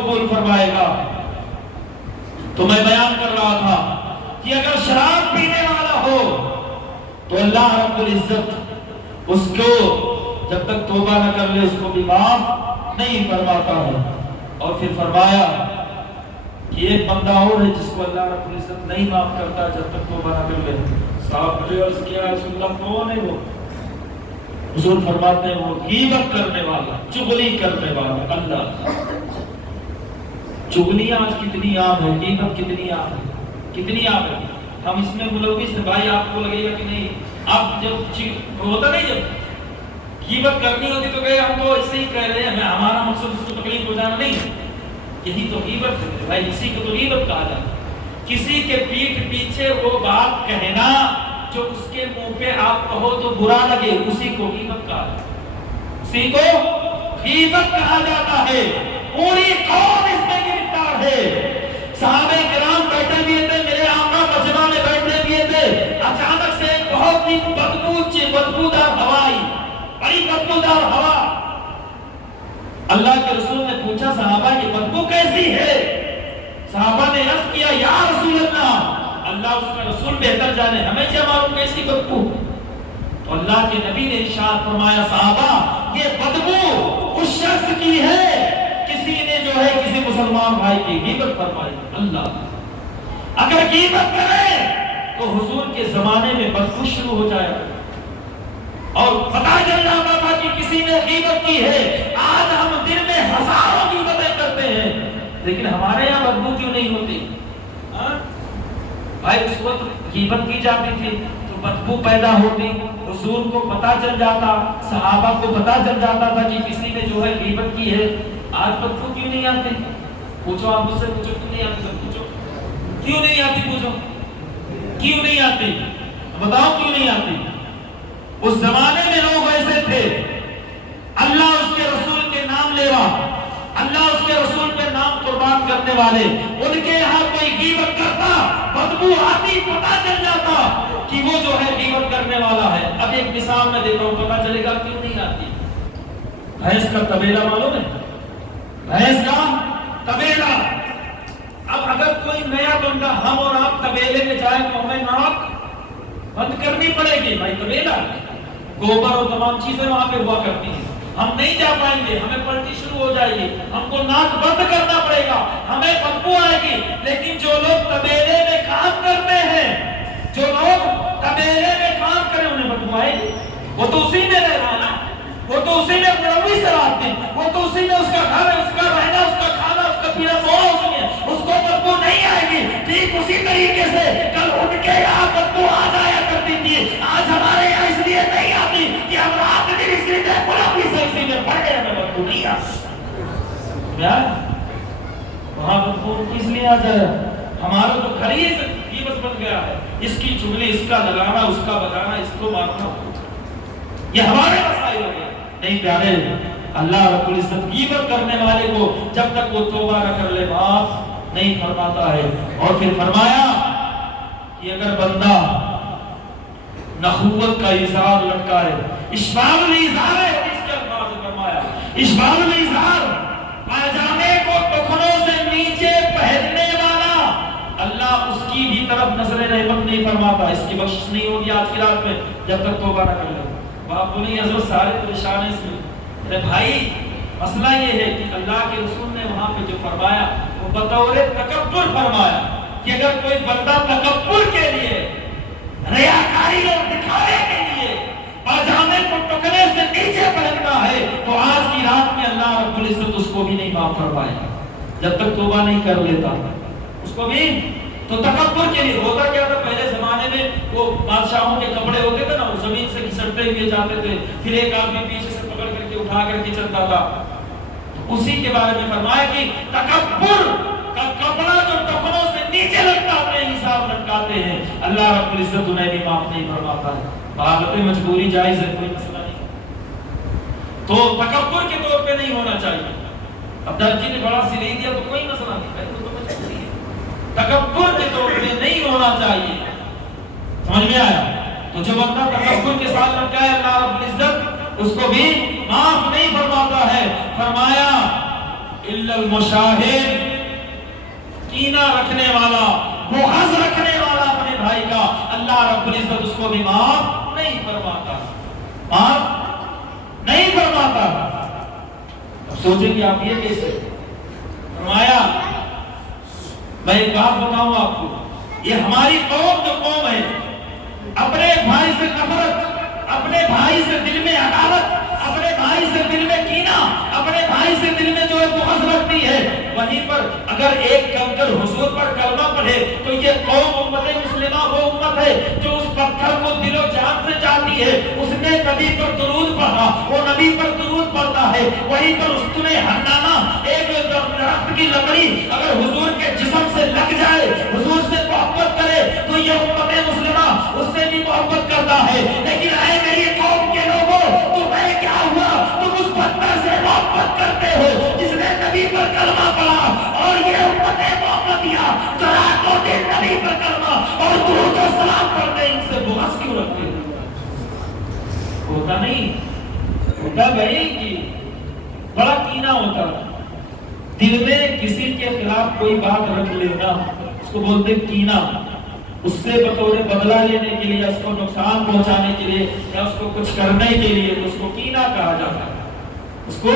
قبول فرمائے گا۔ تو میں بیان کر رہا تھا کہ اگر شراب پینے والا ہو تو اللہ رب العزت اس کو جب تک توبہ نہ کر لے اس کو بھی معاف نہیں فرماتا ہے۔ اور پھر فرمایا کہ ایک بندہ اور ہے جس کو اللہ رب العزت نہیں معاف کرتا جب تک توبہ نہ کر لے۔ صاحب نے عرض کیا رسول اللہ کون ہے وہ؟ حضور فرماتے ہیں وہ غیبت کرنے والا، چغلی کرنے والا۔ اللہ، چغلیاں آج کتنی عام ہے، غیبت کتنی عام ہے، کتنی عام ہے۔ ہم اس میں ملوث ہیں بھائی، آپ کو لگے گا کہ نہیں؟ آپ جب ہوتا نہیں، جب غیبت کرنی ہوتی تو کہے ہم تو ایسے ہی کہہ رہے ہیں، ہمارا مقصد اس کو تکلیف پہنچانا نہیں ہے۔ یہی تو غیبت ہے بھائی، اسی کو تو غیبت کہا جاتا ہے۔ کسی کے پیٹھ پیچھے وہ بات کہنا جو اس کے منہ پہ آپ کہو تو برا لگے، اسی کو غیبت کہا جاتا ہے، اسی کو غیبت کہا جاتا ہے۔ پوری قوم اس میں گرفتار ہے۔ صحابہ کرام بیٹھے ہوئے تھے، میرے آقا مجمع میں بیٹھے ہوئے تھے، اچانک سے ایک بہت ہی بدبودار ہوا آئی، بڑی بدبودار ہوا۔ اللہ کے رسول نے پوچھا صحابہ یہ بدبو کیسی ہے؟ صحابہ نے عرض کیا یا رسول اللہ، اللہ اس کا رسول بہتر جانے، ہمیں کیا معلوم کیسی بدبو؟ تو اللہ کے نبی نے ارشاد فرمایا صحابہ یہ بدبو اس شخص کی ہے کسی نے جو ہے کسی مسلمان بھائی کی غیبت فرمائی۔ اللہ، اگر غیبت کرے تو حضور کے زمانے میں بدبو شروع ہو جائے اور پتہ چل جاتا تھا کہ کسی نے غیبت کی ہے۔ آج ہم دن میں ہزاروں غیبتیں کرتے ہیں، لیکن ہمارے یہاں بدبو کیوں نہیں ہوتی؟ بھائی اس وقت غیبت کی جاتی تھی تو بدبو پیدا ہوتی، حضور کو پتہ چل جاتا، صحابہ کو پتہ چل جاتا تھا کہ کسی نے جو ہے غیبت کی ہے۔ آج بدبو کیوں نہیں آتی؟ پوچھو، آپ مجھ سے پوچھو کیوں نہیں آتی؟ پوچھو کیوں نہیں آتی، پوچھو کیوں نہیں آتی، بتاؤ کیوں نہیں آتی؟ اس زمانے میں لوگ ایسے تھے، اللہ اس کے رسول کے نام لیوا، اللہ اس کے رسول کے نام قربان کرنے والے، ان کے یہاں کوئی غیبت کرتا، بدبو آتی، پتہ چل جاتا کہ وہ جو ہے غیبت کرنے والا ہے۔ اب ایک مثال میں دیتا ہوں، پتہ چلے گا کیوں نہیں آتی۔ بھینس کا طبیلہ معلوم ہے؟ بھینس کا طبیلہ۔ اب اگر کوئی نیا بندہ ہم اور آپ طبیلے میں جائے تو ہمیں ناک بند کرنی پڑے گی، بھائی طبیلہ گوبر اور تمام چیزیں وہاں پہ ہوا کرتی ہیں، ہم نہیں جا پائیں گے، ہمیں پلٹی شروع ہو جائے گی، ہم کو ناک بند کرنا پڑے گا، ہمیں بدبو آئے گی۔ لیکن جو لوگ طبیلے میں کام کرتے ہیں، جو لوگ طبیلے میں کام کریں انہیں بدبو آئے گی، وہ تو اسی میں رہ رہا نا، وہ تو اسی میں مروی سے رہتے ہیں، وہ تو اسی میں اس کا گھر ہے، اس کا رہنا، اس کا کھانا، اس کا پینا سونا اسی میں، اس کو بدبو نہیں آئے گی۔ ٹھیک اسی طریقے سے کل ان کے یہاں بدبو آ جایا کرتی تھی، آج ہمارے یہاں اس لیے نہیں آتی کہ ہم رات دن اسی میں غلامی سے اسی میں پڑ گئے، ہمیں بدبو نہیں آتی۔ کیا وہاں بدبو کس لیے آ جائے؟ ہمارا تو گھر ہی غیبت بن گیا ہے، اس کی چغلی، اس کا لگانا، اس کا بتانا، اس کو مارنا، یہ ہمارے مسائل ہو گئے۔ نہیں پیارے، اللہ رب العزت غیبت کرنے والے کو جب تک وہ توبہ نہ کر لے معاف نہیں فرماتا ہے۔ اور پھر فرمایا کہ اگر بندہ نخوت کا اظہار لٹکائے، اشبال الاظہار ہے، اس کے الفاظ فرمایا اشبال الاظہار، پاجامے کو ٹخنوں سے نیچے پہننے والا، اللہ اس کی بھی طرف نظر رحمت نہیں فرماتا، اس کی بخشش نہیں ہوگی آج کی رات میں جب تک توبہ نہ کر لے۔ باپ بولی حضرت سارے پریشان ہیں اس میں، ارے بھائی مسئلہ یہ ہے کہ اللہ کے رسول نے وہاں پہ جو فرمایا وہ بطور تکبر فرمایا کہ اگر کوئی بندہ تکبر کے لیے، ریاکاری اور دکھانے کے لیے پاجامے کو ٹکنے سے نیچے پہنتا ہے تو آج کی رات میں اللہ رب العزت اس کو بھی نہیں معاف فرمائے جب تک توبہ نہیں کر لیتا اس کو بھی۔ تو تکبر کے لیے ہوتا کیا تھا پہلے زمانے میں، وہ بادشاہوں کے کپڑے ہوتے تھے نا، وہ زمین سے گھسٹتے ہوئے جاتے تھے، پھر ایک آدمی پیچھے سے پکڑ کر کے اٹھا کر کے چلتا تھا۔ اسی کے بارے میں فرمایا کہ تکبر کا کپڑا جو ٹخنوں سے نیچے لٹکاتے ہیں، حساب لٹکاتے ہیں، اللہ رب العزت انہیں بھی معاف نہیں فرماتا ہے۔ حالت مجبوری جائز ہے، کوئی مسئلہ نہیں، تو تکبر کے طور پہ نہیں ہونا چاہیے۔ اب درجی نے بڑا سلی دیا تو کوئی مسئلہ نہیں، تکبر کے طور پہ نہیں ہونا چاہیے۔ سمجھ میں آیا؟ تو جو بندہ تکبر کے ساتھ لگتا ہے اللہ رب العزت اس کو بھی معاف نہیں فرماتا ہے۔ فرمایا الا المشاہد، کینہ رکھنے والا، بغض رکھنے والا اپنے بھائی کا، اللہ رب العزت اس کو بھی معاف نہیں فرماتا، معاف نہیں فرماتا۔ اب سوچیں کہ آپ یہ کیسے؟ فرمایا میں ایک بات بتاؤں آپ کو، یہ ہماری قوم جو قوم ہے، اپنے بھائی سے نفرت، اپنے بھائی سے دل میں عداوت، اپنے بھائی سے دل میں کینہ، اپنے بھائی سے دل میں جو ہے بغض رکھتی ہے، وہیں پر اگر ایک کنکر حضور پر کلمہ پڑھے تو یہ قوم امت مسلمہ وہ امت ہے جو اس پتھر کو دل و جان سے چاہتی ہے۔ اس نے نبی پر درود پڑھا، وہ نبی پر درود پڑھتا ہے، وہیں پر استون حنانہ ایک درخت کی لکڑی اگر حضور کے جسم سے لگ جائے، حضور سے محبت کرے تو یہ امت مسلمہ اس سے بھی محبت کرتا ہے۔ لیکن اے میری قوم کے لوگوں، تمہیں کیا ہوا؟ تم اس پتھر سے محبت کرتے ہو جس نے نبی پر کلمہ پڑھا، اور یہ امت محمدیہ جو راتوں دن نبی پر کلمہ اور درود و سلام پڑھتے ہیں، ان سے بغض کیوں رکھتے ہیں؟ ہوتا نہیں ہوتا بھائی کہ بڑا کینہ ہوتا، دل میں کسی کے خلاف کوئی بات رکھ لینا، اس کو بولتے کینہ، اس سے بطور بدلہ لینے کے لیے، اس کو نقصان پہنچانے کے لیے، یا اس کو کچھ کرنے کے لیے، اس کو کینہ کہا جاتا ہے، اس کو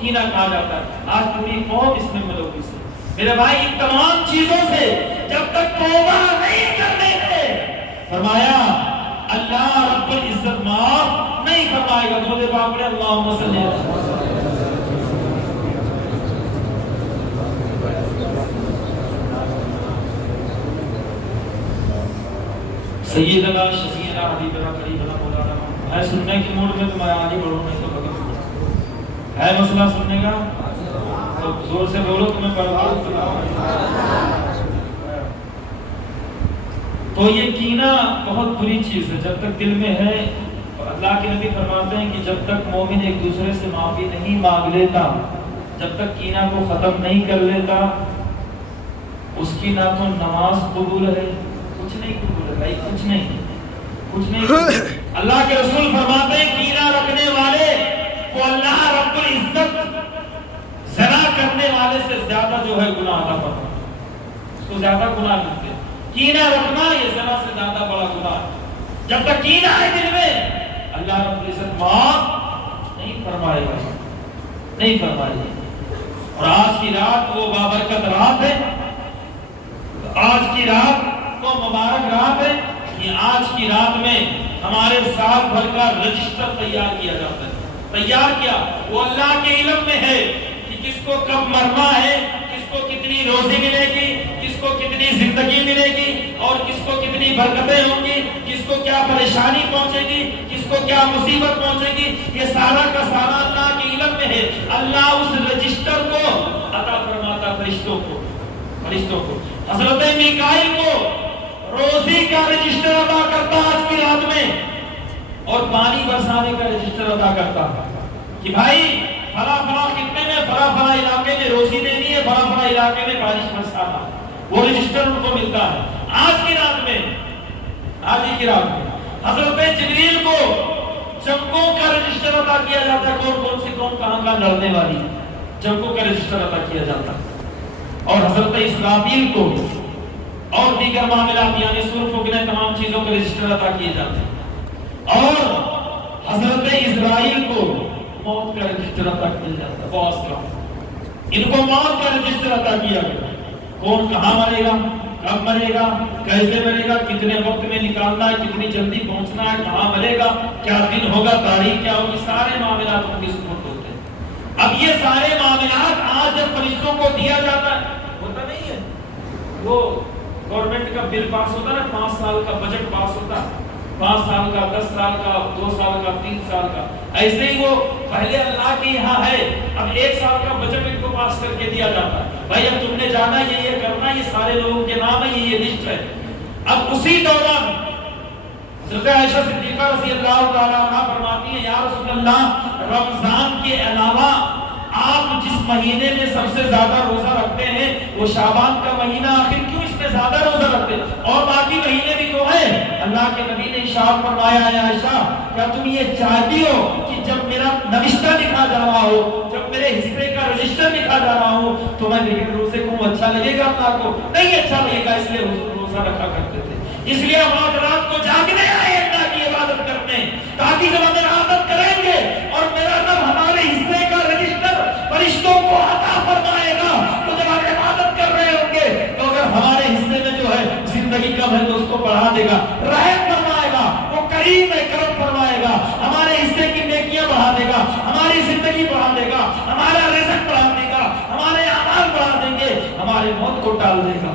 کینہ کہا جاتا ہے۔ آج پوری قوم اس میں ملوث ہے۔ میرے بھائی ان تمام چیزوں سے جب تک توبہ نہیں کرنے دے، فرمایا اللہ رب العزت معاف نہیں فرمائے گا۔ درود پاک پڑھیں، اللہم صلی اللہ علیہ وسلم۔ سیدنا شفیعنا حبیبنا قریبنا مولانا، ہے سننے کے موڈ میں تو میں آگے بڑھوں، نہیں تو بغل ہے مسئلہ سننے کا تو زور سے بولو، تمہیں پڑھا۔ تو یہ کینہ بہت بری چیز ہے، جب تک دل میں ہے۔ اللہ کے نبی فرماتے ہیں کہ جب تک مومن ایک دوسرے سے معافی نہیں مانگ لیتا، جب تک کینہ کو ختم نہیں کر لیتا، اس کی نہ تو نماز قبول ہے، کچھ نہیں قبول ہے بھائی، کچھ نہیں کچھ نہیں۔ اللہ کے رسول فرماتے ہیں کینہ رکھنے والے کو اللہ رب العزت زنا کرنے والے سے زیادہ جو ہے گناہ عطا فرماتا ہے، اس کو زیادہ گناہ ملتے ہیں۔ کینہ رکھنا یہ زنا سے زیادہ بڑا گناہ ہے۔ جب تک کینہ ہے دل میں، اللہ رب العزت معاف نہیں فرمائے گا، نہیں فرمائے گا۔ اور آج کی رات وہ بابرکت رات ہے، آج کی رات وہ مبارک رات ہے۔ یہ آج کی رات میں ہمارے سال بھر کا رجسٹر تیار کیا جاتا ہے۔ تیار کیا وہ اللہ کے علم میں ہے کہ کس کو کب مرنا ہے، کس کو کتنی روزی ملے گی، کس کو کتنی زندگی ملے گی، اور کس کو کتنی برکتیں ہوں گی، کس کو کیا پریشانی پہنچے گی، کس کو کیا مصیبت پہنچے گی۔ یہ سارا کا سارا اللہ کے علم میں ہے۔ اللہ اس رجسٹر کو عطا فرماتا فرشتوں کو، فرشتوں کو۔ حضرت میکائیل کو روزی کا رجسٹر عطا کرتا آج کی رات میں، اور پانی برسانے کا رجسٹر عطا کرتا کہ بھائی فلاں فلاں خطے میں فلاں فلاں علاقے میں روزی دینی ہے، فلاں فلاں علاقے میں بارش برسانا، وہ رجسٹر ان کو ملتا ہے۔ آج کی رات میں، آج کی رات میں حضرت جبریل کو جنگوں کا رجسٹر عطا کیا جاتا ہے، کون کون سی قوم کہاں کہاں لڑنے والی، جنگوں کا رجسٹر عطا کیا جاتا ہے۔ اور حضرت اسرافیل کو اور دیگر معاملات یعنی سور پھونکنے تمام چیزوں کے رجسٹر عطا کیے جاتے ہیں۔ اور حضرت اسرائیل کو موت کا رجسٹر عطا کیا جاتا ہے۔ بہت سارا ان کو موت کا رجسٹر عطا کیا گیا، کون کہاں مرے گا، کب مرے گا، کیسے مرے گا، کتنے وقت میں نکالنا ہے، کتنی جلدی پہنچنا ہے، کہاں مرے گا، کیا دن ہوگا، تاریخ کیا ہوگی، سارے معاملات ان کی سپرد ہوتے ہیں۔ اب یہ سارے معاملات آج جب فرشتوں کو دیا جاتا ہے، ہوتا نہیں ہے وہ گورنمنٹ کا بل پاس ہوتا ہے نا، 5 سال کا بجٹ پاس ہوتا ہے، 5 سال کا، 10 سال کا، 2 سال کا، 3 سال کا، ایسے ہی وہ پہلے اللہ کے یہاں ہے، اب 1 سال کا بجٹ ان کو پاس کر کے دیا جاتا ہے، بھائی اب تم نے جانا یہ کرنا، یہ سارے لوگوں کے نام ہے، یہ لسٹ ہے۔ اب اسی دوران حضرت عائشہ صدیقہ رضی اللہ تعالیٰ عنہ فرماتی ہیں، یا رسول اللہ، رمضان کے علاوہ آپ جس مہینے میں سب سے زیادہ روزہ رکھتے ہیں وہ شعبان کا مہینہ، آخر کیوں اس میں زیادہ روزہ رکھتے ہیں؟ اور باقی مہینے بھی تو ہیں۔ اللہ کے نبی نے ارشاد فرمایا، اے عائشہ، کیا تم یہ چاہتی ہو کہ جب میرا نوشتہ لکھا جا رہا ہو، جب میرے حصے کا رجسٹر لکھا جا رہا ہو تو میں لیکن روزے کو اچھا لگے گا اللہ کو؟ نہیں اچھا لگے گا، اس لیے روزہ رکھا کرتے تھے۔ اس لیے ہم آج رات کو جاگنے آئے اللہ کی عبادت کرنے، تاکہ جب ہم عبادت کریں گے اور میرا رب ہمارے حصے کا رجسٹر فرشتوں کو عطا فرمائے گا، تو جب ہم عبادت کر رہے ہوں گے تو اگر ہمارے حصے میں جو ہے زندگی کم ہے تو اس کو بڑھا دے گا، رحم فرمائے گا، وہ کریم ہے، کرم فرمائے گا، ہمارے حصے کی نیکیاں بڑھا دے گا، ہماری زندگی بڑھا دے گا، ہمارا رزق بڑھا دے گا، ہمارے اعمال بڑھا دیں گے، ہمارے موت کو ٹال دے گا۔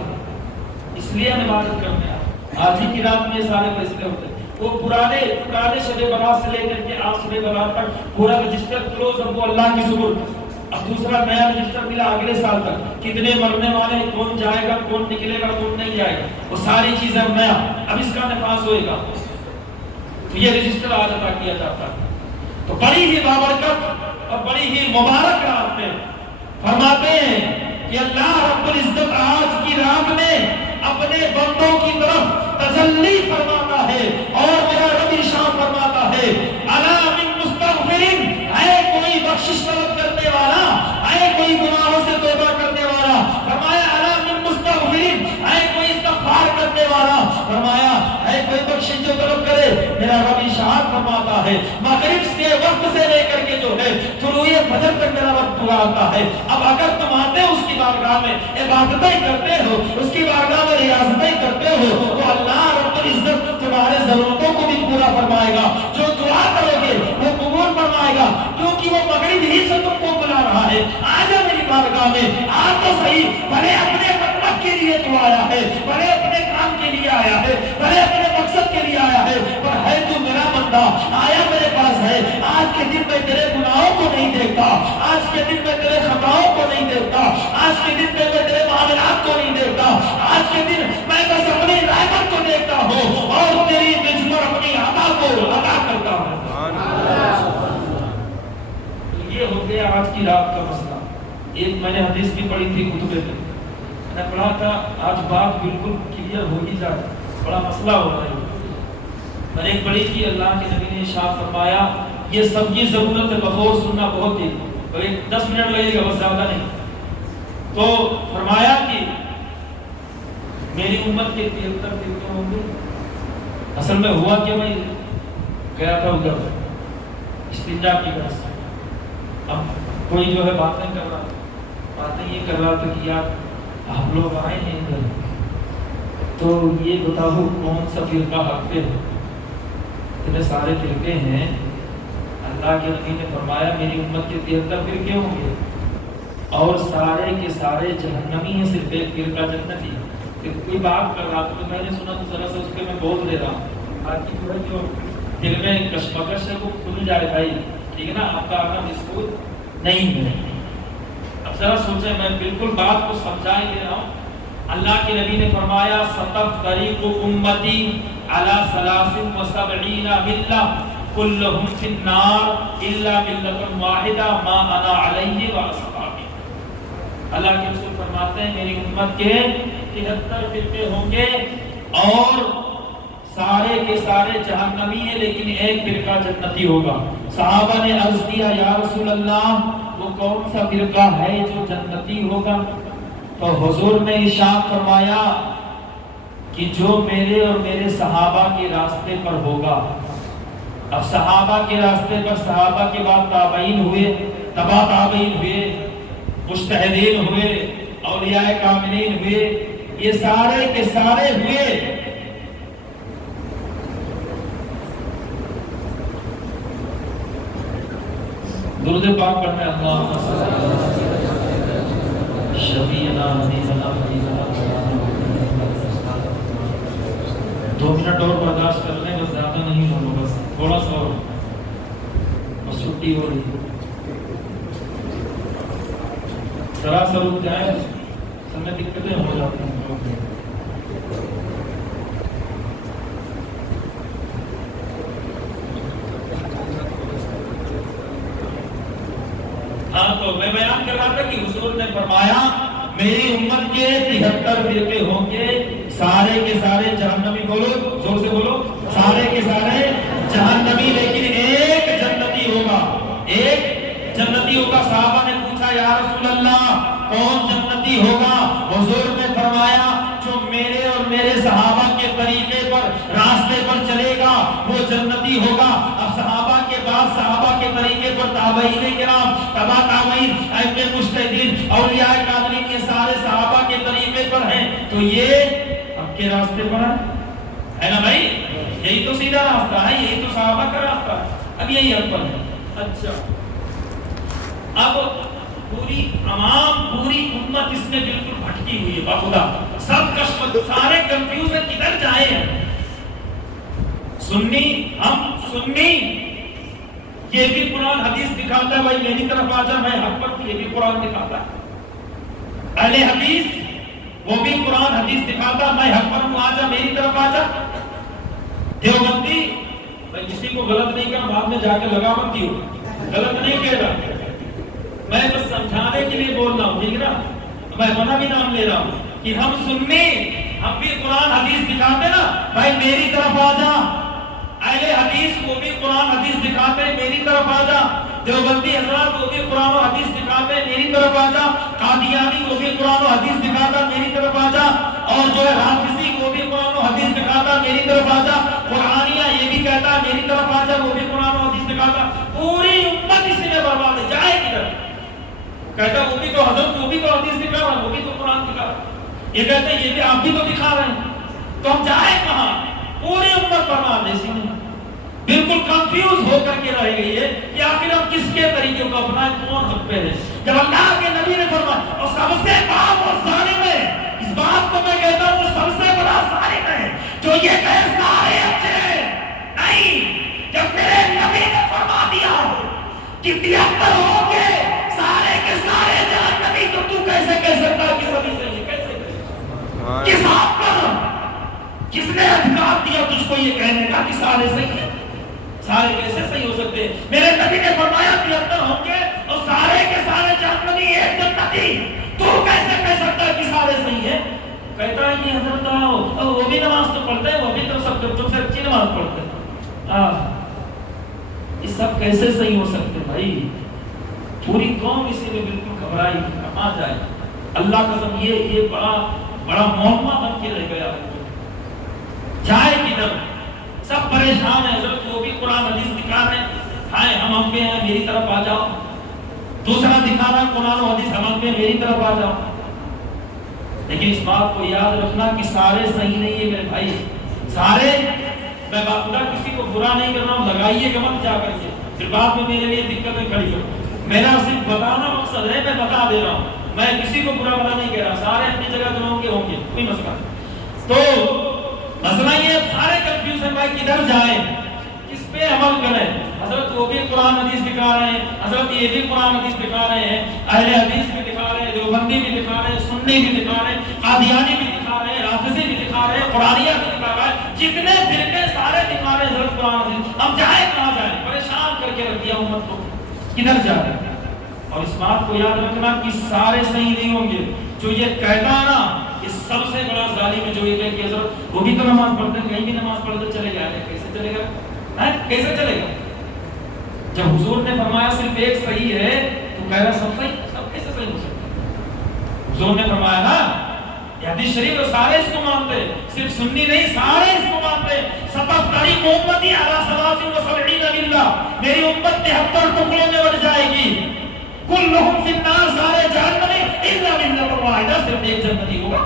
اس لیے ہم عبادت کرنے آئے۔ آج ہی کی رات میں سارے فیصلے ہوتے ہیں۔ وہ پرانے شب برات سے لے کر کے آج شب برات تک پورا رجسٹر کلوز، اب وہ اللہ کی سپرد۔ اب دوسرا نیا رجسٹر ملا اگلے سال تک، کتنے مرنے والے، کون جائے گا، کون نکلے گا، کون نہیں جائے گا، وہ ساری چیزیں اب نیا، اب اس کا نفاذ ہوئے گا، تو یہ رجسٹر آج عطا کیا جاتا ہے۔ تو بڑی ہی بابرکت اور بڑی ہی مبارک رات میں فرماتے ہیں کہ اللہ رب العزت آج کی رات میں اپنے بندوں کی طرف تجلی فرماتا ہے، اور میرا رب ارشاد فرماتا ہے الا من مستغفرین، ہے کوئی بخشش طلب کرنے والا، ہے کوئی گناہوں سے توبہ کرنے والا، فرمایا الا من مستغفرین، ہے کوئی استغفار کرنے والا، فرمایا ہے کوئی بخشش جو طلب کرے۔ میرا رب ارشاد فرماتا ہے مغرب سے وقت سے لے کر کے جو ہے طلوع فجر تک میرا رب پکارتا ہے۔ اب اگر تم آتے ہو اس کی بارگاہ میں عبادتیں کرتے ہو، اس کی بارگاہ میں ریاضتیں کرتے ہو، تو اللہ رب العزت تمہارے ضرورتوں کو بھی پورا فرمائے گا، جو دعا کرو گے وہ قبول فرمائے گا، کیونکہ وہ مغرب ہی سے تم کو بلا رہا ہے۔ آجا میری بارگاہ میں، آ تو صحیح، بھلے اپنے مطلب کے لیے تو آیا ہے، بھلے اپنے کام کے لیے آیا ہے، بھلے اپنے مقصد کے لیے آیا ہے، پر ہے تو میرا بندہ، آیا میرے پاس ہے۔ آج کے دن میں تیرے گناہوں کو نہیں دیکھتا، آج کے دن میں تیرے خطاؤں کو نہیں دیکھتا، آج کے دن میں تیرے معاملات کو نہیں دیکھتا، آج کے دن میں بس اپنی رحمت کو دیکھتا ہوں اور تیری مجھ پر اپنی عطا کو عطا کرتا ہوں۔ یہ ہو گیا آج کی رات کا مسئلہ۔ ایک میں نے حدیث بھی پڑھی تھی خطبے میں، میں نے پڑھا تھا، آج بات بالکل کلیئر ہو ہی جائے، بڑا مسئلہ ہو رہا ہے۔ میں نے ایک پڑھی تھی، اللہ کے نبی نے ارشاد فرمایا یہ سب کی ضرورت ہے، بغور سننا بہت ہی، 10 منٹ لگے گا بس، زیادہ نہیں۔ تو فرمایا کہ میری امت کے 73 فرقے ہوں گے۔ اصل میں ہوا کہ میں گیا تھا ادھر استنجا کی وجہ سے، اب کوئی جو ہے باتیں کر رہا، باتیں یہ کر رہا تھا کہ یار آپ لوگ آئے ہیں ادھر تو یہ بتاؤ کون سا فرقہ حق پہ ہے؟ اتنے سارے فرقے ہیں، اللہ کے نبی نے فرمایا میری امت کے 73 فرقے ہوں گے اور سارے کے سارے جہنمی ہیں، صرف ایک فرقہ جنتی ہے۔ کوئی بات کر رہا تو میں نے سنا تو ذرا سا اس پہ میں بول دے رہا ہوں، آج کی جو ہے جو دل میں کشمکش ہے وہ کھل جائے بھائی، ٹھیک ہے نا، آپ کا آنا مسکول نہیں ہے۔ اب ذرا سوچیں، میں بالکل بات کو سمجھائے دے رہا ہوں۔ اللہ کے نبی نے فرمایا ستفترق امتی علی 73 ملہ کلہم فی النار الا ملۃ واحدہ ما انا علیہ واصحابی۔ اللہ کے رسول فرماتے ہیں میری امت کے 73 فرقے ہوں گے اور سارے کے سارے جہنمی ہیں، لیکن ایک فرقہ جنتی ہوگا۔ صحابہ نے عرض کیا یا رسول اللہ وہ کون سا فرقہ ہے جو جنتی ہوگا؟ تو حضور نے ارشاد فرمایا کہ جو میرے اور میرے صحابہ کے راستے پر ہوگا۔ اب صحابہ کے راستے پر، صحابہ کے بعد تابعین ہوئے، تبع تابعین ہوئے، مجتہدین ہوئے، اولیاء کاملین ہوئے، یہ سارے کے سارے ہوئے۔ درود پاک پڑھنا، اللہم صلی اللہ شفیعنا حبیبنا حبیبنا۔ 2 منٹ اور برداشت کر لیں، بس زیادہ نہیں ہوگا، بس تھوڑا سا اور، بس چھٹی ہو رہی ہے، ذرا سا رک جائے، سب میں دقتیں ہو جاتی ہیں۔ ہاں تو میں بیان کر رہا تھا کہ حضور نے فرمایا میری امت کے 73 فرقے ہوں گے، سارے کے سارے جہنمی، بولو زور سے بولو، سارے کے سارے جہنمی، لیکن ایک جنتی ہوگا۔ جنتی ہوگا؟ صحابہ نے پوچھا یا رسول اللہ کون جنتی ہوگا؟ حضور نے فرمایا جو میرے اور میرے صحابہ کے طریقے پر راستے پر چلے گا وہ جنتی ہوگا۔ اب صحابہ کے بعد صحابہ کے طریقے پر تابعین کرام، تبع تابعین، ائمہ مجتہدین، اولیاء کاملین، یہ سارے صحابہ کے طریقے پر ہیں، تو یہ اب کے راستے پر ہے نا بھائی؟ یہی تو سیدھا راستہ ہے، یہی تو صحابہ کا راستہ ہے، اب یہی حق پر ہے۔ اچھا اب پوری عوام، پوری امت اس میں بالکل بھٹکی ہوئی ہے باخدا، سب کشمکش، سارے کنفیوز ہیں کدھر جائیں ہیں۔ سنی، ہم سنی، یہ بھی قرآن حدیث دکھاتا ہے بھائی میری طرف آ جا میں حق پر، یہ بھی قرآن دکھاتا ہے۔ اہل حدیث وہ بھی قرآن حدیث دکھاتا ہے میں حق پر ہوں، آ جا میری طرف آ جا۔ دیوبندی میں کسی کو غلط نہیں کرنا، بعد میں جا کے لگا مت دیو، غلط نہیں کہہ رہا، میں بس سمجھانے کے لیے بول رہا ہوں، ٹھیک ہے نا؟ میں اپنا بھی نام لے رہا ہوں کہ ہم سنی، ہم بھی قرآن حدیث دکھاتے نا بھائی میری طرف آ جا۔ اہل حدیث وہ بھی قرآن حدیث دکھاتے میری طرف آ جا۔ دیوبندی حضرات وہ بھی قرآن و حدیث دکھاتے میری طرف آ جا۔ قادیانی وہ بھی قرآن و حدیث دکھاتا میری طرف آ جا۔ اور جو ہے رافضی وہ بھی قرآن و حدیث دکھاتا میری طرف آ جا۔ قرآنیہ یہ بھی کہتا میری طرف آ جا، وہ بھی قرآن و حدیث دکھاتا۔ پوری امت اسی میں برباد ہے، جائے کدھر؟ کہتا وہ بھی تو حضرت، وہ بھی تو حدیث دکھا رہا ہے، وہ بھی تو قرآن دکھا رہا ہے، یہ کہتے ہیں یہ بھی آپ بھی تو دکھا رہے ہیں، تو ہم جائیں کہاں؟ پوری امت برباد ہے اسی میں، بالکل کنفیوز ہو کر کے رہ گئی ہے کہ آخر ہم کس کے طریقے کو اپنائیں، کون حق پہ ہے؟ جب اللہ کے نبی نے فرمایا، اور سب سے بڑا وہ ظالم ہے، اس بات کو میں کہتا ہوں وہ سب سے بڑا ظالم ہے جو یہ کہے سارے اچھے ہیں۔ نہیں، جب میرے نبی نے فرما دیا کہ 73 ہو کے سارے کے سارے جہنمی، تو کیسے کہہ سکتا کہ سبھی صحیح ہے؟ کیسے کس آپ پر کس نے ادھکار دیا تجھ کو یہ کہنے کا کہ سارے صحیح ہیں؟ سارے کیسے صحیح ہو سکتے ہیں؟ میرے نبی نے فرمایا 73 ہوں گے اور سارے کے سارے جہنمی ایک جنتی، تو کیسے کہہ سکتا کہ سارے صحیح ہیں؟ کہتا ہے کہ حضرت وہ بھی نماز تو پڑھتے ہیں، وہ بھی تو سب سے اچھی نماز پڑھتے ہیں، یہ سب کیسے صحیح ہو سکتے بھائی؟ پوری قوم اسی میں بالکل گھبرائی، کہاں جائے؟ اللہ قسم یہ بڑا معمہ بن کے رہ گیا، جائے کدھر؟ سب پریشان ہیں، حضرت وہ بھی قرآن حدیث دکھا رہے ہیں، ہم پہ ہیں میری طرف آ جاؤ، دوسرا دکھا رہا قرآن و حدیث ہم پہ میری طرف آ جاؤ۔ لیکن اس بات کو یاد رکھنا کہ سارے صحیح نہیں ہے میرے بھائی، سارے، میں باخدا کسی کو برا نہیں کر رہا ہوں، لگائیے گا مت جا کر کے، پھر بعد میں میرے لیے دقتیں کھڑی ہو، میرا صرف بتانا مقصد ہے، میں بتا دے رہا ہوں، میں کسی کو برا بنا نہیں کہہ رہا، سارے اپنی جگہ جو ہوں گے کوئی مسئلہ۔ تو مسئلہ یہ سارے کنفیوز ہیں بھائی کدھر جائیں، کس پہ عمل کریں؟ حضرت وہ بھی قرآن حدیث دکھا رہے ہیں، حضرت یہ بھی قرآن حدیث دکھا رہے ہیں، اہل حدیث بھی دکھا رہے ہیں، دیوبندی بھی دکھا رہے ہیں، سنی بھی دکھا رہے ہیں، قادیانی بھی دکھا رہے ہیں، رافضی بھی دکھا رہے ہیں، قرآنیہ بھی دکھا رہا ہے، جتنے فرقے سارے دکھا رہے ہیں حضرت قرآن حدیث، ہم جائیں کہاں جائیں؟ پریشان کر کے رکھ دیا امت کو، کدھر جائیں؟ اور اس بات کو یاد رکھنا کہ سارے صحیح نہیں ہوں گے، جو یہ کہتا ہے نا یہ سب سے بڑا ظالم ہے، جو یہ کہے کہ حضرت وہ بھی تو نماز پڑھتے ہیں، کہیں بھی نماز پڑھتے چلے گئے، کیسے چلے گا؟ کیسے چلے گا؟ جب حضور نے فرمایا صرف ایک صحیح ہے تو کہہ رہا سب صحیح، سب کیسے صحیح ہو سکتا؟ حضور نے فرمایا نا یہ حدیث شریف ہے، سارے اس کو مانتے ہیں، صرف سنی نہیں سارے اس کو مانتے ہیں، سبب طریق امتی علی 73 ملہ، میری امت 73 ٹکڑوں میں بٹ جائے گی، کلہم فی النار، سارے جہنمی الا ملۃ واحدہ، صرف ایک جنتی ہوگا۔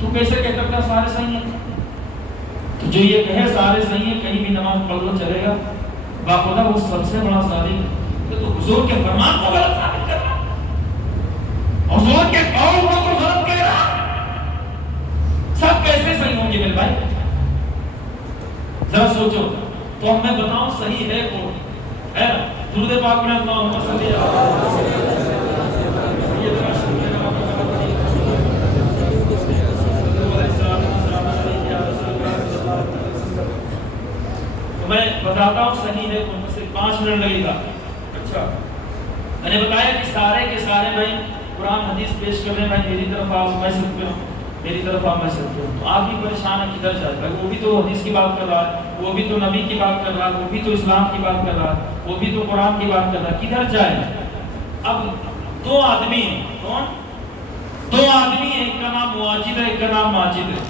تو کیسے کہہ سکتا سارے صحیح ہیں؟ تو جو یہ کہے سارے صحیح ہیں کہیں بھی نماز پڑھ لو چلے گا، باخدا وہ سب سے بڑا ظالم ہے، تو حضور کے فرمان کو غلط ثابت کر رہا، حضور کے قول کو تو غلط کہہ رہا، سب کیسے صحیح ہوں گے میرے بھائی؟ ذرا سوچو، تو اب میں بتاؤں صحیح ہے کون ہے نا؟ درود پاک میں اللہم صلی میں بتاتا ہوں صحیح ہے کون، صرف 5 منٹ لگے گا۔ اچھا میں نے بتایا کہ سارے کے سارے بھائی قرآن حدیث پیش کر رہے ہیں، بھائی میری طرف آؤ میں سب پہ ہوں، میری طرف آؤ میں سب پہ ہوں، تو آپ بھی پریشان ہیں کدھر جائے گا؟ وہ بھی تو حدیث کی بات کر رہا ہے، وہ بھی تو نبی کی بات کر رہا ہے، وہ بھی تو اسلام کی بات کر رہا ہے، وہ بھی تو قرآن کی بات کر رہا ہے، کدھر جائے؟ اب دو آدمی ہیں، کون؟ دو آدمی ہیں، ایک کا نام مواجد ہے، ایک کا نام ماجد ہے۔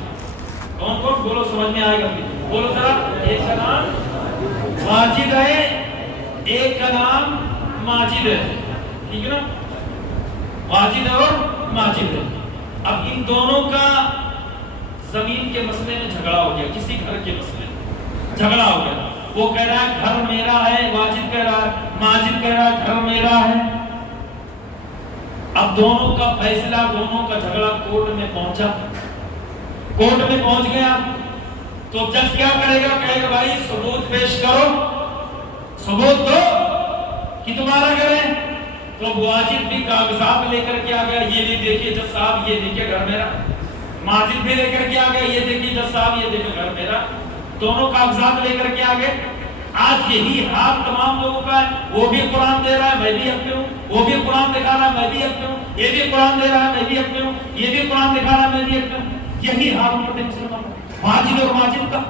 کون کون؟ بولو، سمجھ میں آئے گا پھر بولو ذرا۔ ایک کا نام ماجد ہے، ایک کا نام ماجد ہے، ٹھیک ہے نا؟ ماجد ہے اور ماجد ہے۔ اب ان دونوں کا زمین کے مسئلے میں جھگڑا ہو گیا، کسی گھر کے مسئلے میں جھگڑا ہو گیا۔ وہ کہہ رہا ہے گھر میرا ہے، ماجد کہہ رہا ہے، ماجد کہہ رہا ہے گھر میرا ہے۔ اب دونوں کا فیصلہ، دونوں کا جھگڑا کورٹ میں پہنچا، کورٹ میں پہنچ گیا تو جج کیا کرے گا؟ کہے گا بھائی ثبوت پیش کرو، ثبوت دو کہ تمہارا گھر ہے۔ تو ماجد بھی کاغذات لے کر کے آ گیا، یہ نہیں دیکھیے جج صاحب، یہ دیکھیے گھر میرا۔ ماجد بھی لے کر کے آ گیا، یہ دیکھیے جج صاحب، یہ دیکھیے گھر میرا۔ دونوں کاغذات لے کر کے آ گئے۔ آج یہی حال تمام لوگوں کا ہے، وہ بھی قرآن دے رہا ہے میں بھی حق میں ہوں، وہ بھی قرآن دکھا رہا ہے میں بھی حق میں ہوں، یہ بھی قرآن دے رہا ہے میں بھی حق میں ہوں، یہ بھی قرآن دکھا رہا ہے میں بھی حق میں ہوں۔ یہی حال امت مسلمہ ماجد اور ماجد کا۔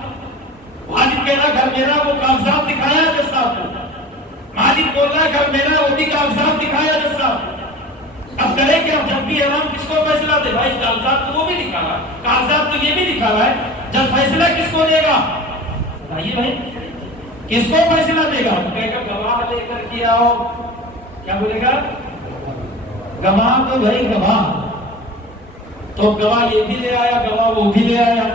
ماجد کہہ رہا گھر میرا، وہ کاغذات دکھایا جج صاحب کو۔ ماجد بول رہا ہے گھر میرا، وہ بھی کاغذات دکھایا جج صاحب کو۔ اب کرے کیا؟ جب بھی حرام کس کو فیصلہ دے؟ بھائی کاغذات تو وہ بھی دکھا رہا ہے، کاغذات تو یہ بھی دکھا رہا ہے، جب فیصلہ کس کو دے گا؟ بتائیے بھائی، کس کو فیصلہ دے گا؟ کہے گا گواہ لے کر کے آؤ۔ کیا بولے گا؟ گواہ تو بھائی گواہ، تو گواہ یہ بھی لے آیا، گواہ وہ بھی لے آیا۔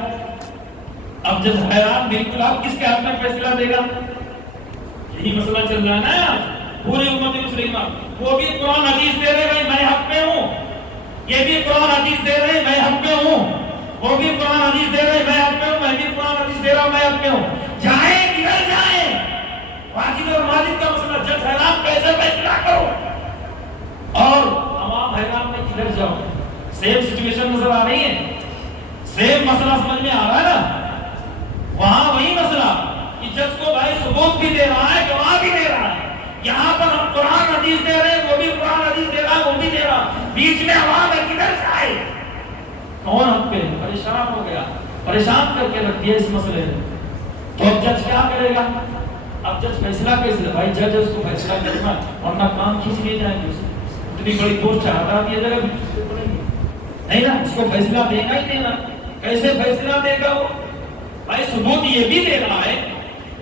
اب جب حیران بالکل، آپ کس کے حق میں فیصلہ دے گا؟ یہی مسئلہ چل رہا ہے نا پوری امت مسلمہ۔ وہ بھی قرآن حدیث دے رہے بھائی میں حق میں ہوں، یہ بھی قرآن حدیث دے رہے میں حق میں ہوں، وہ بھی قرآن حدیث دے رہے میں حق میں ہوں، میں بھی قرآن حدیث دے رہا ہوں میں حق میں ہوں۔ جائیں کدھر جائیں؟ واجد اور ماجد کا مسئلہ، جج حیران کیسے فیصلہ کرو؟ اور عوام حیران میں کدھر جاؤ؟ سیم سچویشن نظر آ رہی ہے، سیم مسئلہ سمجھ میں آ رہا ہے نا؟ وہاں وہی مسئلہ کہ جج کو بھائی ثبوت بھی دے رہا ہے، گواہ بھی دے رہا ہے، یہاں پر ہم قرآن حدیث دے رہے ہیں، وہ بھی قرآن حدیث دے رہا ہے، وہ بھی دے رہا، بیچ میں عوام ہے، کدھر جائے؟ کون حق پہ؟ پریشان ہو گیا، پریشان کر کے رکھ دیا اس مسئلے نے۔ تو اب جج کیا کرے گا؟ اب جج فیصلہ کیسے؟ بھائی جج اس کو فیصلہ کرنا ہے، ورنہ کام کھینچ لیے جائیں گے، اسے اتنی بڑی پوسٹ ہٹا دیا جائے گا نہیں نا، اس کو فیصلہ دینا ہی دینا۔ کیسے فیصلہ دے گا وہ؟ بھائی ثبوت یہ بھی دے رہا ہے،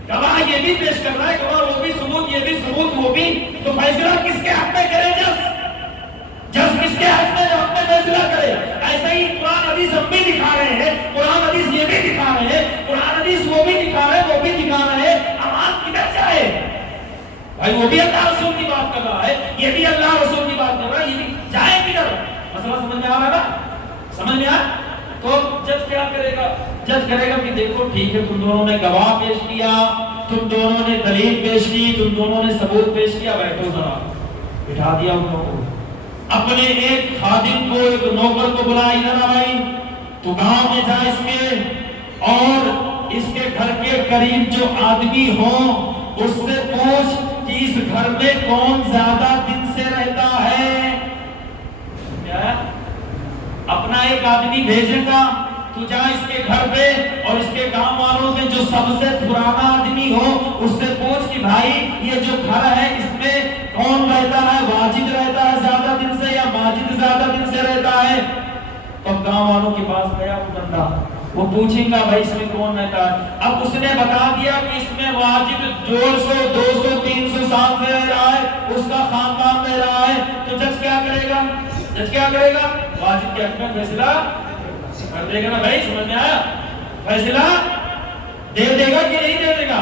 گواہ یہ بھی پیش کر رہا ہے، گواہ وہ بھی، ثبوت یہ بھی، ثبوت وہ بھی، تو فیصلہ کس کے حق میں کرے جج؟ جج کس کے حق میں فیصلہ کرے؟ ایسا ہی قرآن حدیث ہم بھی دکھا رہے ہیں، قرآن حدیث یہ بھی دکھا رہے ہیں، قرآن حدیث وہ بھی دکھا رہے ہیں، وہ بھی دکھا رہے ہیں، عوام کدھر جائے؟ بھائی وہ بھی اللہ رسول کی بات کر رہا ہے، یہ بھی اللہ رسول کی بات کر رہا ہے، یہ بھی جائے کدھر؟ مسئلہ سمجھ میں آ رہا ہے نا؟ سمجھ میں آ؟ تو جج کیا کرے گا؟ جج کرے گا کہ دیکھو ٹھیک ہے، تم دونوں نے گواہ پیش کیا، تم دونوں نے دلیل پیش کی، تم دونوں نے ثبوت پیش کیا، بیٹھو ذرا۔ بٹھا دیا ان لوگوں کو، اپنے ایک خادم کو، ایک نوکر کو بلا، ادھر آئی تو گاؤں میں جا اس کے، اور اس کے گھر کے قریب جو آدمی ہوں اس سے پوچھ کہ اس گھر میں کون زیادہ دن سے رہتا ہے۔ کیا؟ اپنا ایک آدمی بھیجے گا، تو جا اس کے گھر پہ، اور اس کے گاؤں والوں میں جو سب سے پرانا آدمی ہو اس سے پوچھ کہ بھائی یہ جو گھر ہے اس میں کون رہتا ہے، واجد رہتا ہے زیادہ دن سے یا ماجد زیادہ دن سے رہتا ہے؟ تب گاؤں والوں کے پاس گیا وہ بندہ، وہ پوچھیں گا بھائی اس میں کون رہتا ہے؟ اب اس نے بتا دیا کہ اس میں واجد 150 200 300 سال سے رہ رہا ہے، اس کا خاندان رہ رہا ہے، تو جج کیا کرے گا؟ جج کیا کرے گا؟ واجد کے حق میں فیصلہ کر دے گا نا بھائی، سمجھ میں آیا؟ فیصلہ دے دے گا کہ نہیں دے دے گا؟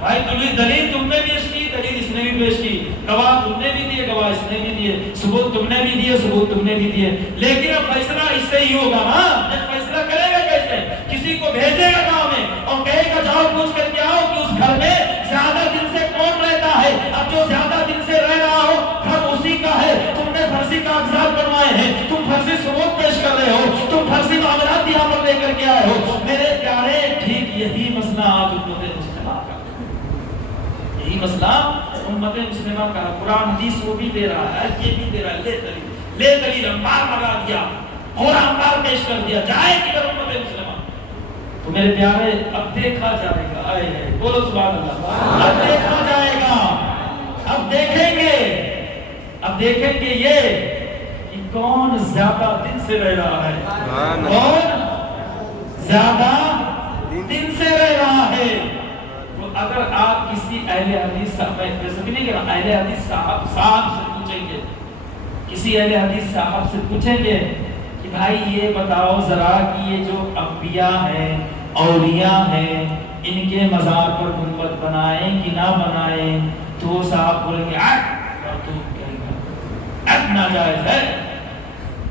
بھائی دلیل تم نے پیش کی، دلیل اس نے بھی پیش کی، گواہ تم نے بھی دیے، گواہ اس نے بھی دیے، ثبوت تم نے بھی دیے، ثبوت تم نے بھی دیے، لیکن اب فیصلہ اس سے ہی ہوگا نا؟ جب فیصلہ کرے گا کیسے؟ کسی کو بھیجے گا گاؤں میں اور کہے گا جاؤ پوچھ کر کے آؤ کہ اس گھر میں زیادہ دن سے کون رہتا ہے۔ اب جو زیادہ دن سے رہ رہا ہو گھر اسی کا ہے، تم نے فرضی کاغذات بنوائے ہیں، تم فرضی ثبوت پیش کر رہے ہو، تم فرضی معاملات یہاں پر لے کر کے آئے ہو۔ میرے پیارے ٹھیک یہی مسئلہ آج امت مسلمہ کا، یہی مسئلہ امت مسلمہ کا، قرآن حدیث وہ بھی دے رہا ہے، یہ بھی دے رہا ہے، لے دلیل انبار لگا دیا، اور انبار پیش کر دیا، جائے کدھر امت مسلمہ؟ تو میرے پیارے اب دیکھا جائے گا، آئے ہیں بولو سبحان اللہ، اب دیکھا جائے گا، اب دیکھیں گے، اب دیکھیں گے یہ کہ کون زیادہ دن سے رہ رہا ہے، کون زیادہ دن سے رہ رہا ہے۔ تو اگر آپ کسی اہل حدیث صاحب اہل حدیث صاحب سے پوچھیں گے، کسی اہل حدیث صاحب سے پوچھیں گے کہ بھائی یہ بتاؤ ذرا کہ یہ جو انبیاء ہیں، اولیاء ہیں، ان کے مزار پر گنبد بنائیں کہ نہ بنائیں، تو صاحب بولیں گے ناجائز ہے۔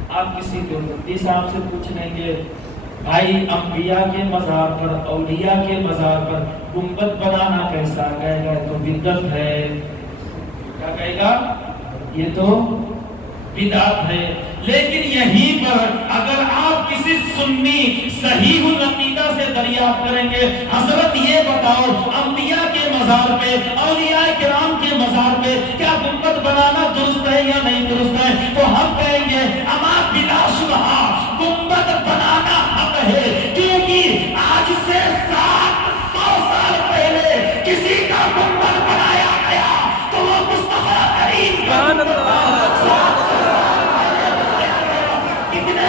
آپ کسی دیوبندی صاحب سے پوچھ لیں گے بھائی انبیاء کے مزار پر، اولیاء کے مزار پر گنبد بنانا کیسا؟ کہے گا تو بدعت ہے۔ کیا کہے گا؟ یہ تو بدعت ہے۔ لیکن یہیں پر اگر آپ کسی سنی صحیح العقیدہ سے دریافت کریں گے حضرت یہ بتاؤ انبیاء کے مزار پہ، اولیاء کرام کے مزار پہ کیا گنبد بنانا درست ہے یا نہیں درست ہے، تو ہم کہیں گے اما بلا شبہ گنبد بنانا حق ہے، کیونکہ آج سے 700 سال پہلے کسی کا گنبد بنایا گیا تو وہ مصطفیٰ کریم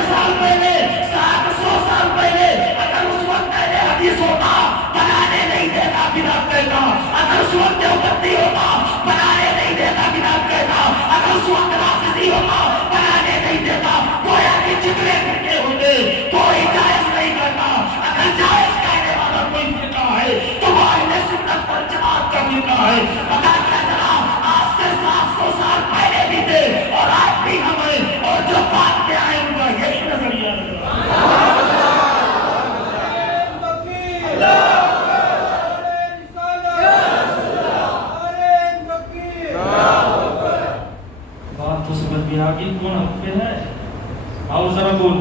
سال پہلے 700 سال پہلے اگر اس وقت اہل حدیث ہوتا بنانے نہیں دیتا بدعت کہتا، اگر اس وقت دیوبندی ہوتا بنانے نہیں دیتا بدعت کہتا، اگر اس وقت رافضی ہوتا بنانے نہیں دیتا، گویا کہ جتنے فرقے ہوتے کوئی جائز نہیں کرتا۔ اگر جائز کہنے والا کوئی فرقہ ہے تو وہ اہل سنت پر جماعت کا فرقہ ہے۔ پتا کیا چلا آج سے 700 سال پہلے بھی تھے اور آج بھی ہمیں، اور جو بعد میں آئے ان کا یہی نظریہ ہے۔ بات تو سمجھ میں آ گئی کون حق پہ ہے؟ آؤ ذرا بول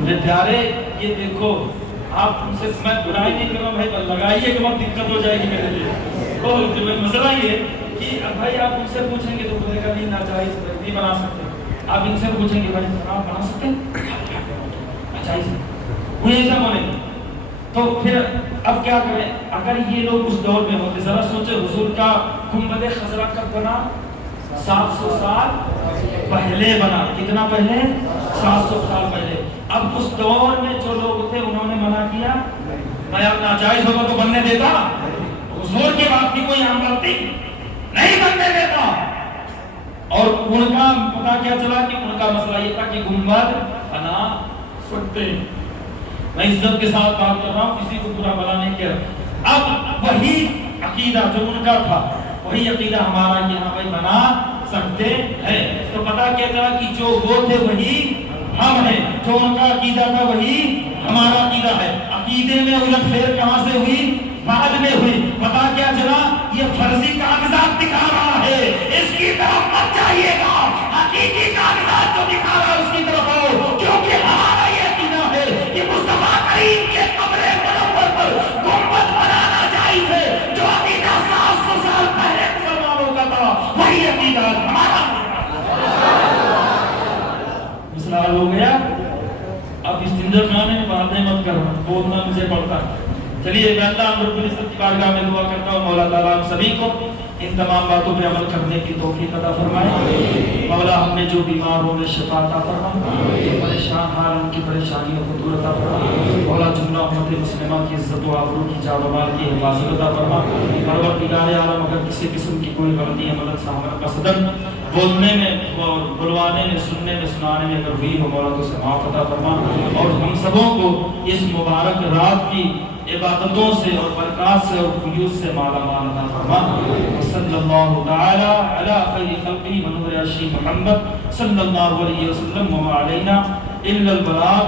میرے پیارے، یہ دیکھو آپ ان سے میں برائی نہیں کر رہا بھائی، لگائیے کہ بہت دقت ہو جائے گی میرے لیے۔ مسئلہ یہ کہ بھائی آپ ان سے پوچھیں گے تو بولے گا نہیں ناجائز نہیں بنا سکتے، آپ ان سے پوچھیں گے بھائی آپ بنا سکتے ہیں ناجائز وہ ایسا بولیں گے، تو پھر اب کیا کریں؟ اگر یہ لوگ اس دور میں ہوتے، ذرا سوچے حضور کا گنبد خضرا کب بنا؟ 700 سال پہلے بنا۔ کتنا پہلے؟ 700 سال پہلے۔ اب اس دور میں جو لوگ تھے انہوں نے منع کیا، میں اب ناجائز ہوگا تو بننے دیتا؟ حضور کی بات کی کوئی اہم بات نہیں بننے دیتا۔ اور ان کا پتا کیا چلا کہ ان کا مسئلہ یہ تھا کہ گنبد بنا سکتے۔ میں عزت کے ساتھ بات کر رہا ہوں، کسی کو برا بلا نہیں کہہ رہا۔ اب وہی عقیدہ جو ان کا تھا وہی عقیدہ ہمارا کہ ہاں بھائی بنا سکتے ہیں۔ تو پتا کیا چلا کہ جو وہ تھے وہی ہم ہیں، جو ان کا عقیدہ تھا وہی ہمارا عقیدہ ہے۔ عقیدے میں الٹ پھیر کہاں سے ہوئی؟ بعد میں ہوئی۔ پتا کیا چلا یہ فرضی کاغذات دکھا رہا ہے، اس کی طرف مت جائیے گا، حقیقی کاغذات جو دکھا رہا ہے اس کی طرف آؤ، کیونکہ ہمارا یہ عقیدہ ہے کہ مصطفیٰ کریم کے قبر منور پر گنبد بنانا جائز ہے۔ جو عقیدہ 700 سال پہلے مسلمانوں کا تھا وہی عقیدہ ہمارا۔ مسئلہ حل ہو گیا؟ اب اس زندہ خانے میں باتیں مت کرو، بولنا مجھے پڑتا ہے۔ چلیے میں اللہ رب العزت کی بارگاہ میں دعا کرتا ہوں مولا تعالیٰ ہم سبھی کو ان تمام باتوں پہ عمل کرنے کی توفیق عطا فرمائے۔ مولا ہم نے جو بیمار ہو انہیں شفا عطا فرما، جو پریشان حال ان کی پریشانیوں کو دور عطا فرما۔ مولا جملہ امت مسلمہ کی عزت و آبرو کی جان و مال کی حفاظت عطا فرما۔ پروردگار عالم اگر کسی قسم کی کوئی غلطی عمل سامر قصدن بولنے میں اور بلوانے میں سننے میں سنانے میں اگر ہوئی ہو مولا تو اسے معاف عطا فرما، اور ہم سبوں کو اس مبارک رات کی عبادتوں سے اور برکات سے اور فیوز سے مالا مال عطا فرما۔ صلی اللہ تعالی علی خیر خلقہ ونور عرشہ محمد صلی اللہ علیہ وسلم وما علینا الا البلاغ۔